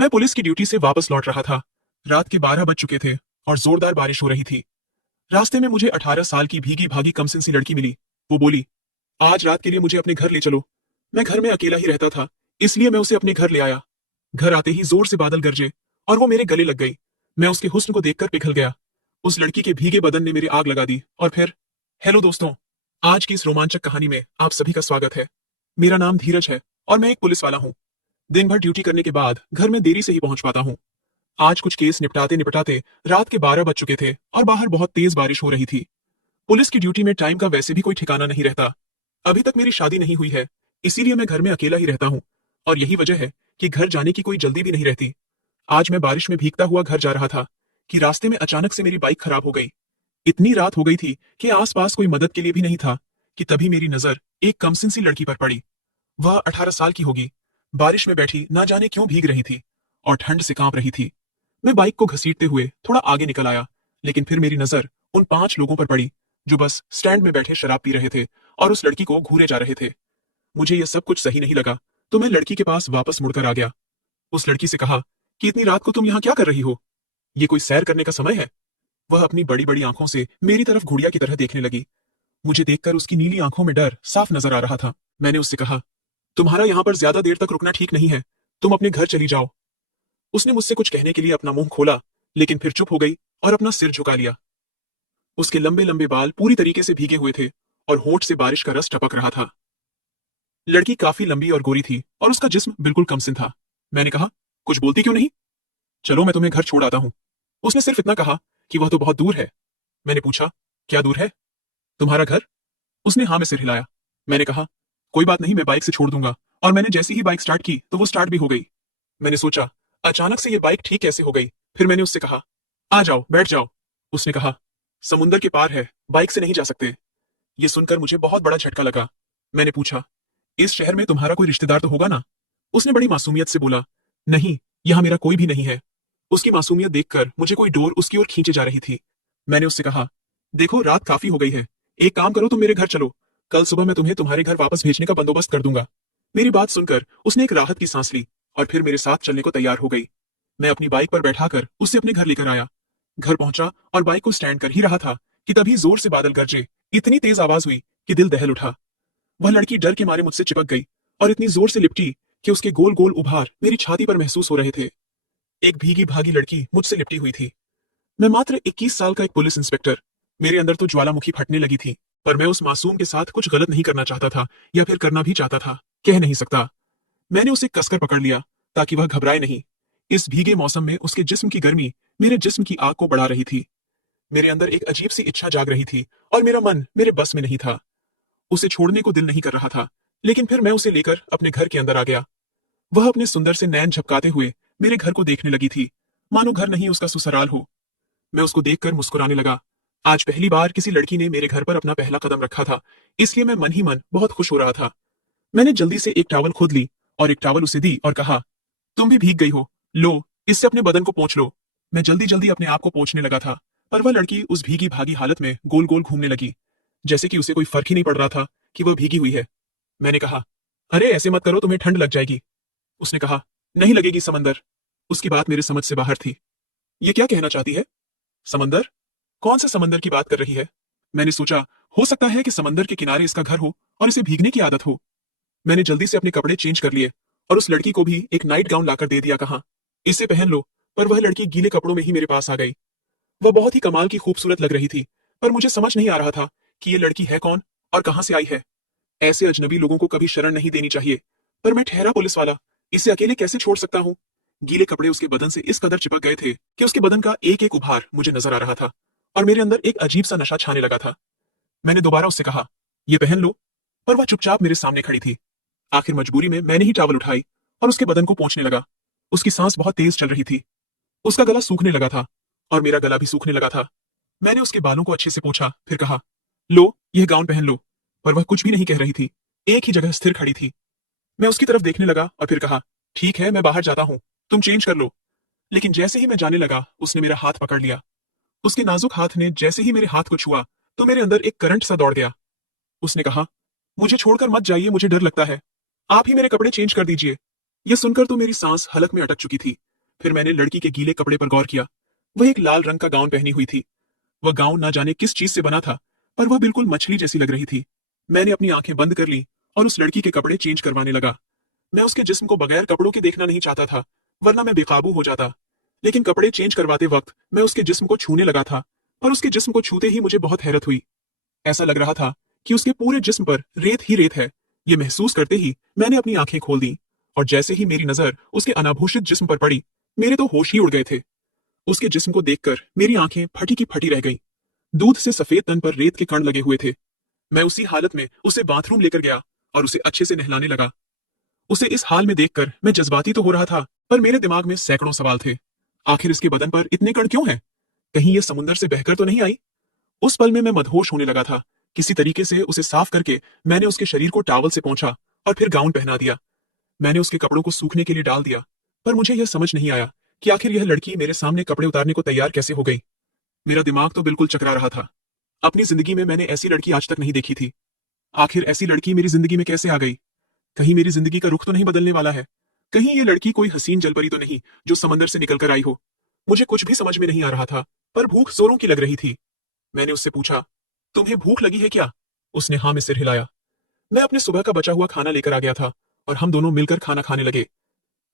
मैं पुलिस की ड्यूटी से वापस लौट रहा था। रात के 12 बज चुके थे और जोरदार बारिश हो रही थी। रास्ते में मुझे 18 साल की भीगी भागी कमसिन सी लड़की मिली। वो बोली, आज रात के लिए मुझे अपने घर ले चलो। मैं घर में अकेला ही रहता था, इसलिए मैं उसे अपने घर ले आया। घर आते ही जोर से बादल गरजे और वो मेरे गले लग गई। मैं उसके हुस्न को देखकर पिघल गया। उस लड़की के भीगे बदन ने मेरी आग लगा दी। और फिर हेलो दोस्तों, आज की इस रोमांचक कहानी में आप सभी का स्वागत है। मेरा नाम धीरज है और मैं एक पुलिस वाला हूँ। दिन भर ड्यूटी करने के बाद घर में देरी से ही पहुंच पाता हूँ। आज कुछ केस निपटाते निपटाते रात के 12 बज चुके थे और बाहर बहुत तेज बारिश हो रही थी। पुलिस की ड्यूटी में टाइम का वैसे भी कोई ठिकाना नहीं रहता। अभी तक मेरी शादी नहीं हुई है, इसीलिए मैं घर में अकेला ही रहता हूँ। और यही वजह है कि घर जाने की कोई जल्दी भी नहीं रहती। आज मैं बारिश में भीगता हुआ घर जा रहा था कि रास्ते में अचानक से मेरी बाइक खराब हो गई। इतनी रात हो गई थी कि आसपास कोई मदद के लिए भी नहीं था कि तभी मेरी नजर एक कमसिन सी लड़की पर पड़ी। वह 18 साल की होगी। बारिश में बैठी ना जाने क्यों भीग रही थी और ठंड से कांप रही थी। मैं बाइक को घसीटते हुए थोड़ा आगे निकल आया, लेकिन फिर मेरी नजर उन 5 लोगों पर पड़ी जो बस स्टैंड में बैठे शराब पी रहे थे और उस लड़की को घूरे जा रहे थे। मुझे यह सब कुछ सही नहीं लगा, तो मैं लड़की के पास वापस मुड़कर आ गया। उस लड़की से कहा कि इतनी रात को तुम यहाँ क्या कर रही हो? ये कोई सैर करने का समय है? वह अपनी बड़ी बड़ी आंखों से मेरी तरफ घुड़िया की तरह देखने लगी। मुझे देखकर उसकी नीली आंखों में डर साफ नजर आ रहा था। मैंने उससे कहा, तुम्हारा यहाँ पर ज्यादा देर तक रुकना ठीक नहीं है, तुम अपने घर चली जाओ। उसने मुझसे कुछ कहने के लिए अपना मुंह खोला, लेकिन फिर चुप हो गई और अपना सिर झुका लिया। उसके लंबे लंबे बाल पूरी तरीके से भीगे हुए थे और होंठ से बारिश का रस टपक रहा था। लड़की काफी लंबी और गोरी थी और उसका जिस्म बिल्कुल कमसिन था। मैंने कहा, कुछ बोलती क्यों नहीं? चलो मैं तुम्हें घर छोड़ आता हूँ। उसने सिर्फ इतना कहा कि वह तो बहुत दूर है। मैंने पूछा, क्या दूर है? तुम्हारा घर? उसने हाँ में सिर हिलाया। मैंने कहा, कोई बात नहीं, मैं बाइक से छोड़ दूंगा। और मैंने जैसी ही बाइक स्टार्ट की तो वो स्टार्ट भी हो गई। मैंने सोचा, अचानक से ये बाइक ठीक कैसे हो गई? फिर मैंने उससे कहा, आ जाओ, बैठ जाओ। उसने कहा, समुंदर के पार है, बाइक से नहीं जा सकते। ये सुनकर मुझे बहुत बड़ा झटका लगा। मैंने पूछा, इस शहर में तुम्हारा कोई रिश्तेदार तो होगा ना? उसने बड़ी मासूमियत से बोला, नहीं, यहाँ मेरा कोई भी नहीं है। उसकी मासूमियत देखकर मुझे कोई डोर उसकी ओर खींचे जा रही थी। मैंने उससे कहा, देखो रात काफी हो गई है, एक काम करो, तुम मेरे घर चलो। कल सुबह मैं तुम्हें तुम्हारे घर वापस भेजने का बंदोबस्त कर दूंगा। मेरी बात सुनकर उसने एक राहत की सांस ली और फिर मेरे साथ चलने को तैयार हो गई। मैं अपनी बाइक पर बैठाकर उसे अपने घर लेकर आया। घर पहुंचा और बाइक को स्टैंड कर ही रहा था कि तभी जोर से बादल गरजे। इतनी तेज आवाज हुई कि दिल दहल उठा। वह लड़की डर के मारे मुझसे चिपक गई और इतनी जोर से लिपटी कि उसके गोल गोल उभार मेरी छाती पर महसूस हो रहे थे। एक भीगी भागी लड़की मुझसे लिपटी हुई थी। मैं मात्र 21 साल का एक पुलिस इंस्पेक्टर। मेरे अंदर तो ज्वालामुखी फटने लगी थी, पर मैं उस मासूम के साथ कुछ गलत नहीं करना चाहता था, या फिर करना भी चाहता था, कह नहीं सकता। मैंने उसे कसकर पकड़ लिया ताकि वह घबराए नहीं। इस भीगे मौसम में उसके जिस्म की गर्मी मेरे जिस्म की आग को बढ़ा रही थी। मेरे अंदर एक अजीब सी इच्छा जाग रही थी और मेरा मन मेरे बस में नहीं था। उसे छोड़ने को दिल नहीं कर रहा था, लेकिन फिर मैं उसे लेकर अपने घर के अंदर आ गया। वह अपने सुंदर से नैन झपकाते हुए मेरे घर को देखने लगी थी, मानो घर नहीं उसका ससुराल हो। मैं उसको देखकर मुस्कुराने लगा। आज पहली बार किसी लड़की ने मेरे घर पर अपना पहला कदम रखा था, इसलिए मैं मन ही मन बहुत खुश हो रहा था। मैंने जल्दी से एक टॉवल खुद ली और एक टॉवल उसे दी और कहा, तुम भी भीग गई हो, लो, इससे अपने बदन को पोंछ लो। मैं जल्दी जल्दी अपने आप को पोंछने लगा था, पर वह लड़की उस भीगी भागी हालत में गोल गोल घूमने लगी, जैसे कि उसे कोई फर्क ही नहीं पड़ रहा था कि वह भीगी हुई है। मैंने कहा, अरे ऐसे मत करो, तुम्हें ठंड लग जाएगी। उसने कहा, नहीं लगेगी समंदर। उसकी बात मेरे समझ से बाहर थी। ये क्या कहना चाहती है? समंदर? कौन से समंदर की बात कर रही है? मैंने सोचा, हो सकता है कि समंदर के किनारे इसका घर हो और इसे भीगने की आदत हो। मैंने जल्दी से अपने कपड़े चेंज कर लिए और उस लड़की को भी एक नाइट गाउन लाकर दे दिया। कहा, इसे पहन लो। पर वह लड़की गीले कपड़ों में ही मेरे पास आ गई। वह बहुत ही कमाल की खूबसूरत लग रही थी, पर मुझे समझ नहीं आ रहा था कि ये लड़की है कौन और कहां से आई है। ऐसे अजनबी लोगों को कभी शरण नहीं देनी चाहिए, पर मैं ठहरा पुलिस वाला, इसे अकेले कैसे छोड़ सकता हूँ? गीले कपड़े उसके बदन से इस कदर चिपक गए थे कि उसके बदन का एक एक उभार मुझे नजर आ रहा था और मेरे अंदर एक अजीब सा नशा छाने लगा था। मैंने दोबारा उससे कहा, ये पहन लो, पर वह चुपचाप मेरे सामने खड़ी थी। आखिर मजबूरी में मैंने ही टॉवल उठाई और उसके बदन को पोंछने लगा। उसकी सांस बहुत तेज चल रही थी। उसका गला सूखने लगा था और मेरा गला भी सूखने लगा था। मैंने उसके बालों को अच्छे से पोंछा, फिर कहा, लो, यह गाउन पहन लो। पर वह कुछ भी नहीं कह रही थी, एक ही जगह स्थिर खड़ी थी। मैं उसकी तरफ देखने लगा और फिर कहा, ठीक है, मैं बाहर जाता हूँ, तुम चेंज कर लो। लेकिन जैसे ही मैं जाने लगा, उसने मेरा हाथ पकड़ लिया। उसके नाजुक हाथ ने जैसे ही मेरे हाथ को छुआ तो मेरे अंदर एक करंट सा दौड़ गया। उसने कहा, मुझे छोड़कर मत जाइए, मुझे डर लगता है, आप ही मेरे कपड़े चेंज कर दीजिए। यह सुनकर तो मेरी सांस हलक में अटक चुकी थी। फिर मैंने लड़की के गीले कपड़े पर गौर किया। वह एक लाल रंग का गाउन पहनी हुई थी। वह गाउन ना जाने किस चीज से बना था, पर वह बिल्कुल मछली जैसी लग रही थी। मैंने अपनी आंखें बंद कर ली और उस लड़की के कपड़े चेंज करवाने लगा। मैं उसके जिस्म को बगैर कपड़ों के देखना नहीं चाहता था, वरना मैं बेकाबू हो जाता। लेकिन कपड़े चेंज करवाते वक्त मैं उसके जिस्म को छूने लगा था, पर उसके जिस्म को छूते ही मुझे बहुत हैरत हुई। ऐसा लग रहा था कि उसके पूरे जिस्म पर रेत ही रेत है। ये महसूस करते ही मैंने अपनी आंखें खोल दी, और जैसे ही मेरी नजर उसके अनाभूषित जिस्म पर पड़ी, मेरे तो होश ही उड़ गए थे। उसके जिस्म को देखकर मेरी आंखें फटी की फटी रह गईं। दूध से सफेद तन पर रेत के कण लगे हुए थे। मैं उसी हालत में उसे बाथरूम लेकर गया और उसे अच्छे से नहलाने लगा। उसे इस हाल में देखकर मैं जज्बाती तो हो रहा था, पर मेरे दिमाग में सैकड़ों सवाल थे। आखिर इसके बदन पर इतने कण क्यों हैं? कहीं ये समुंदर से बहकर तो नहीं आई? उस पल में मैं मदहोश होने लगा था। किसी तरीके से उसे साफ करके मैंने उसके शरीर को टॉवल से पोंछा और फिर गाउन पहना दिया। मैंने उसके कपड़ों को सूखने के लिए डाल दिया, पर मुझे यह समझ नहीं आया कि आखिर यह लड़की मेरे सामने कपड़े उतारने को तैयार कैसे हो गई। मेरा दिमाग तो बिल्कुल चकरा रहा था। अपनी जिंदगी में मैंने ऐसी लड़की आज तक नहीं देखी थी। आखिर ऐसी लड़की मेरी जिंदगी में कैसे आ गई? कहीं मेरी जिंदगी का रुख तो नहीं बदलने वाला है? कहीं ये लड़की कोई हसीन जलपरी तो नहीं जो समंदर से निकलकर आई हो? मुझे कुछ भी समझ में नहीं आ रहा था, पर भूख जोरों की लग रही थी। मैंने उससे पूछा, तुम्हें भूख लगी है क्या? उसने हाँ में सिर हिलाया। मैं अपने सुबह का बचा हुआ खाना लेकर आ गया था और हम दोनों मिलकर खाना खाने लगे।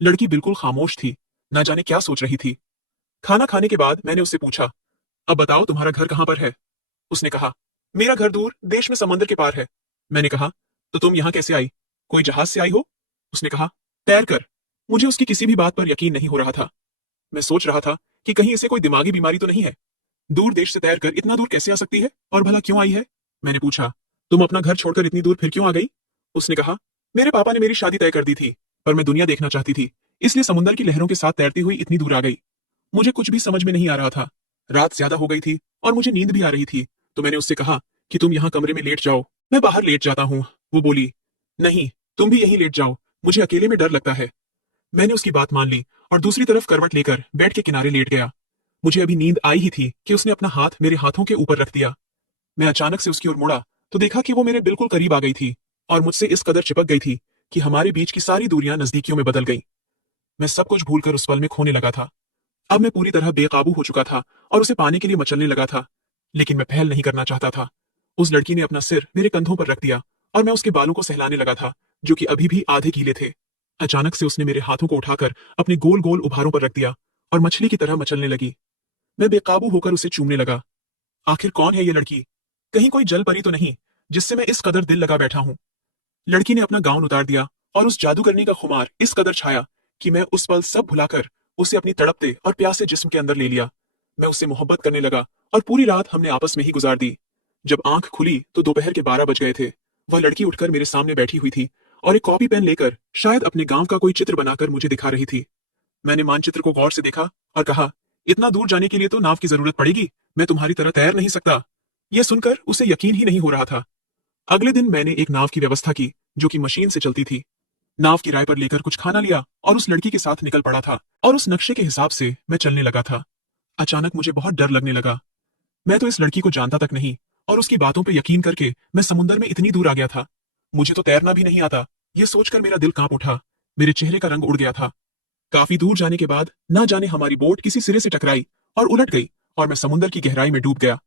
लड़की बिल्कुल खामोश थी, ना जाने क्या सोच रही थी। खाना खाने के बाद मैंने उससे पूछा, अब बताओ तुम्हारा घर कहाँ पर है? उसने कहा, मेरा घर दूर देश में समंदर के पार है। मैंने कहा, तो तुम यहाँ कैसे आई? कोई जहाज से आई हो? उसने कहा, तैर कर। मुझे उसकी किसी भी बात पर यकीन नहीं हो रहा था। मैं सोच रहा था कि कहीं इसे कोई दिमागी बीमारी तो नहीं है। दूर देश से तैर कर इतना दूर कैसे आ सकती है, और भला क्यों आई है? मैंने पूछा, तुम अपना घर छोड़कर इतनी दूर फिर क्यों आ गई? उसने कहा, मेरे पापा ने मेरी शादी तय कर दी थी, पर मैं दुनिया देखना चाहती थी, इसलिए समुद्र की लहरों के साथ तैरती हुई इतनी दूर आ गई। मुझे कुछ भी समझ में नहीं आ रहा था। रात ज्यादा हो गई थी और मुझे नींद भी आ रही थी, तो मैंने उससे कहा कि तुम यहाँ कमरे में लेट जाओ, मैं बाहर लेट जाता हूँ। वो बोली, नहीं, तुम भी यहीं लेट जाओ, मुझे अकेले में डर लगता है। मैंने उसकी बात मान ली और दूसरी तरफ करवट लेकर बेड के किनारे लेट गया। मुझे अभी नींद आई ही थी कि उसने अपना हाथ मेरे हाथों के ऊपर रख दिया। मैं अचानक से उसकी ओर मुड़ा तो देखा कि वो मेरे बिल्कुल करीब आ गई थी और मुझसे इस कदर चिपक गई थी कि हमारे बीच की सारी दूरियां नजदीकियों में बदल गईं। मैं सब कुछ भूलकर उस पल में खोने लगा था। अब मैं पूरी तरह बेकाबू हो चुका था और उसे पाने के लिए मचलने लगा था, लेकिन मैं पहल नहीं करना चाहता था। उस लड़की ने अपना सिर मेरे कंधों पर रख दिया और मैं उसके बालों को सहलाने लगा था, जो कि अभी भी आधे गीले थे। अचानक से उसने मेरे हाथों को उठाकर अपने गोल गोल उभारों पर रख दिया और मछली की तरह मचलने लगी। मैं बेकाबू होकर उसे चूमने लगा। आखिर कौन है ये लड़की? कहीं कोई जल परी तो नहीं जिससे मैं इस कदर दिल लगा बैठा हूं? लड़की ने अपना गाउन उतार दिया और उस जादू करने का खुमार इस कदर छाया कि मैं उस पल सब भुलाकर उसे अपनी तड़पते और प्यासे जिस्म के अंदर ले लिया। मैं उससे मोहब्बत करने लगा और पूरी रात हमने आपस में ही गुजार दी। जब आंख खुली तो दोपहर के 12 बज गए थे। वह लड़की उठकर मेरे सामने बैठी हुई थी और एक कॉपी पेन लेकर शायद अपने गांव का कोई चित्र बनाकर मुझे दिखा रही थी। मैंने मानचित्र को गौर से देखा और कहा, इतना दूर जाने के लिए तो नाव की जरूरत पड़ेगी, मैं तुम्हारी तरह तैर नहीं सकता। यह सुनकर उसे यकीन ही नहीं हो रहा था। अगले दिन मैंने एक नाव की व्यवस्था की जो कि मशीन से चलती थी। नाव किराए पर लेकर कुछ खाना लिया और उस लड़की के साथ निकल पड़ा था और उस नक्शे के हिसाब से मैं चलने लगा था। अचानक मुझे बहुत डर लगने लगा। मैं तो इस लड़की को जानता तक नहीं और उसकी बातों पर यकीन करके मैं समुद्र में इतनी दूर आ गया था। मुझे तो तैरना भी नहीं आता। ये सोचकर मेरा दिल कांप उठा। मेरे चेहरे का रंग उड़ गया था। काफी दूर जाने के बाद ना जाने हमारी बोट किसी सिरे से टकराई और उलट गई और मैं समुद्र की गहराई में डूब गया।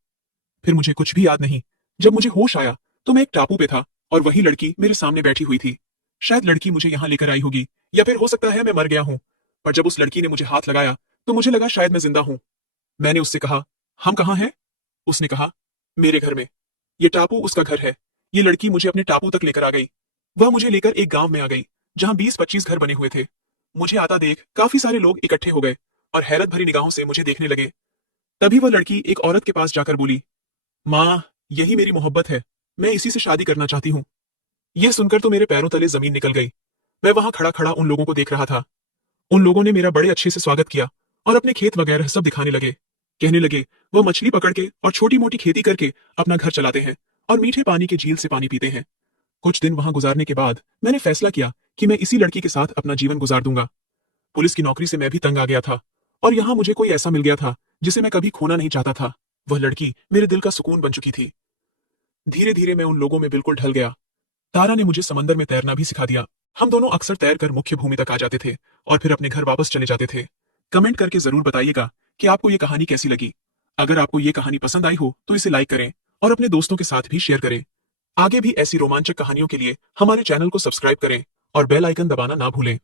फिर मुझे कुछ भी याद नहीं। जब मुझे होश आया तो मैं एक टापू पे था और वही लड़की मेरे सामने बैठी हुई थी। शायद लड़की मुझे यहाँ लेकर आई होगी, या फिर हो सकता है मैं मर गया हूँ। पर जब उस लड़की ने मुझे हाथ लगाया तो मुझे लगा शायद मैं जिंदा हूँ। मैंने उससे कहा, हम कहाँ हैं? उसने कहा, मेरे घर में। ये टापू उसका घर है। ये लड़की मुझे अपने टापू तक लेकर आ गई। वह मुझे लेकर एक गांव में आ गई जहां 20-25 घर बने हुए थे। मुझे आता देख काफी सारे लोग इकट्ठे हो गए और हैरत भरी निगाहों से मुझे देखने लगे। तभी वह लड़की एक औरत के पास जाकर बोली, माँ, यही मेरी मोहब्बत है, मैं इसी से शादी करना चाहती हूँ। यह सुनकर तो मेरे पैरों तले जमीन निकल गई। मैं वहां खड़ा खड़ा उन लोगों को देख रहा था। उन लोगों ने मेरा बड़े अच्छे से स्वागत किया और अपने खेत वगैरह सब दिखाने लगे। कहने लगे वो मछली पकड़ के और छोटी मोटी खेती करके अपना घर चलाते हैं और मीठे पानी की झील से पानी पीते हैं। कुछ दिन वहां गुजारने के बाद मैंने फैसला किया कि मैं इसी लड़की के साथ अपना जीवन गुजार दूंगा। पुलिस की नौकरी से मैं भी तंग आ गया था और यहाँ मुझे कोई ऐसा मिल गया था जिसे मैं कभी खोना नहीं चाहता था। वह लड़की मेरे दिल का सुकून बन चुकी थी। धीरे धीरे मैं उन लोगों में बिल्कुल ढल गया। तारा ने मुझे समंदर में तैरना भी सिखा दिया। हम दोनों अक्सर तैर कर मुख्य भूमि तक आ जाते थे और फिर अपने घर वापस चले जाते थे। कमेंट करके जरूर बताइएगा कि आपको ये कहानी कैसी लगी। अगर आपको ये कहानी पसंद आई हो तो इसे लाइक करें और अपने दोस्तों के साथ भी शेयर करें। आगे भी ऐसी रोमांचक कहानियों के लिए हमारे चैनल को सब्सक्राइब करें और बेल आइकन दबाना ना भूलें।